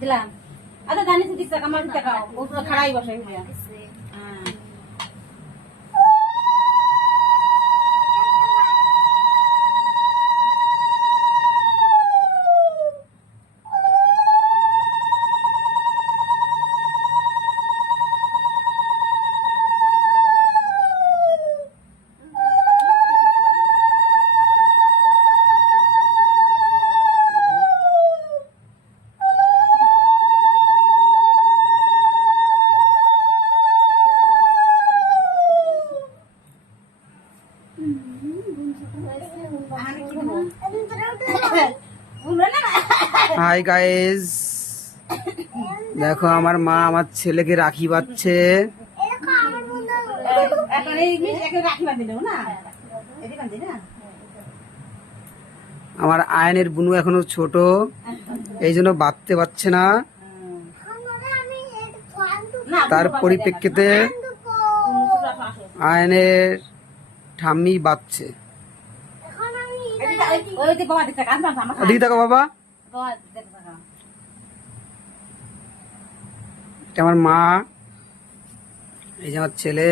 দিলাম আচ্ছা জানিস দিক টাকা আমার টাকা ও পুরো খাড়াই বসে হ্যাঁ হাই গাইস, দেখো আমার মা আমার ছেলেকে রাখি বাঁধছে। আমার আয়নের বুনু এখনো ছোট, এই জন্য বাঁধতে পারছে না। তার পরিপ্রেক্ষিতে আয়নের ঠাম্মি বাঁধছে। ওদিকে দেখো বাবা, এটা আমার মা, এই যে আমার ছেলে।